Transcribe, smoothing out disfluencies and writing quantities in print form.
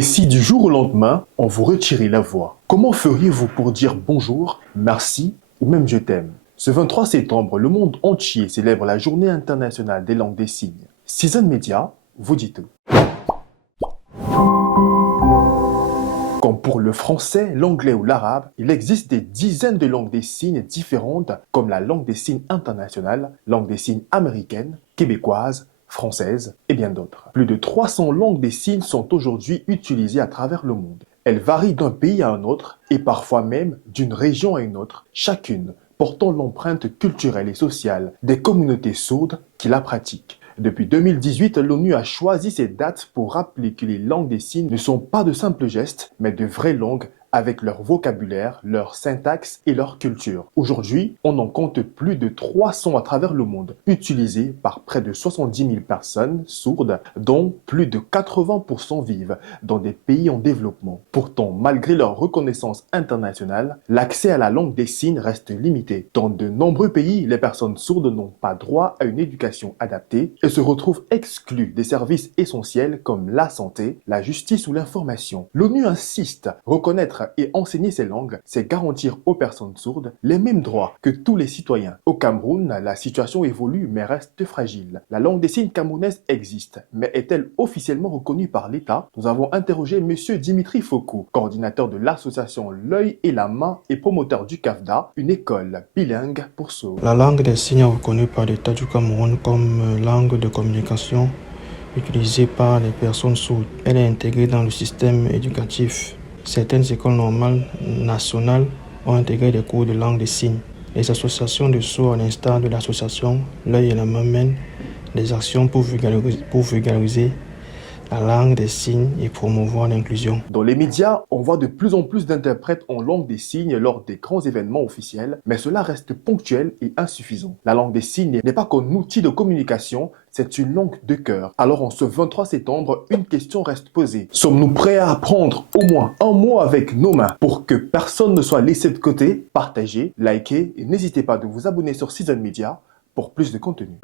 Et si du jour au lendemain, on vous retirait la voix, comment feriez-vous pour dire bonjour, merci ou même je t'aime? Ce 23 septembre, le monde entier célèbre la Journée internationale des langues des signes. Season Media vous dit tout. Comme pour le français, l'anglais ou l'arabe, il existe des dizaines de langues des signes différentes comme la langue des signes internationale, langue des signes américaine, québécoise, française et bien d'autres. Plus de 300 langues des signes sont aujourd'hui utilisées à travers le monde. Elles varient d'un pays à un autre et parfois même d'une région à une autre, chacune portant l'empreinte culturelle et sociale des communautés sourdes qui la pratiquent. Depuis 2018, l'ONU a choisi ces dates pour rappeler que les langues des signes ne sont pas de simples gestes, mais de vraies langues avec leur vocabulaire, leur syntaxe et leur culture. Aujourd'hui, on en compte plus de 300 à travers le monde, utilisés par près de 70 000 personnes sourdes, dont plus de 80% vivent dans des pays en développement. Pourtant, malgré leur reconnaissance internationale, l'accès à la langue des signes reste limité. Dans de nombreux pays, les personnes sourdes n'ont pas droit à une éducation adaptée et se retrouvent exclues des services essentiels comme la santé, la justice ou l'information. L'ONU insiste, reconnaître et enseigner ces langues, c'est garantir aux personnes sourdes les mêmes droits que tous les citoyens. Au Cameroun, la situation évolue mais reste fragile. La langue des signes camerounaise existe, mais est-elle officiellement reconnue par l'État? Nous avons interrogé M. Dimitri Foucault, coordinateur de l'association L'œil et la main et promoteur du CAFDA, une école bilingue pour sourds. La langue des signes est reconnue par l'État du Cameroun comme langue de communication utilisée par les personnes sourdes. Elle est intégrée dans le système éducatif. Certaines écoles normales nationales ont intégré des cours de langue des signes. Les associations de sourds, à l'instar de l'association L'œil et la main, mènent des actions pour vulgariser la langue des signes et promouvoir l'inclusion. Dans les médias, on voit de plus en plus d'interprètes en langue des signes lors des grands événements officiels, mais cela reste ponctuel et insuffisant. La langue des signes n'est pas qu'un outil de communication, c'est une langue de cœur. Alors en ce 23 septembre, une question reste posée. Sommes-nous prêts à apprendre au moins un mot avec nos mains pour que personne ne soit laissé de côté? Partagez, likez et n'hésitez pas de vous abonner sur Season Media pour plus de contenu.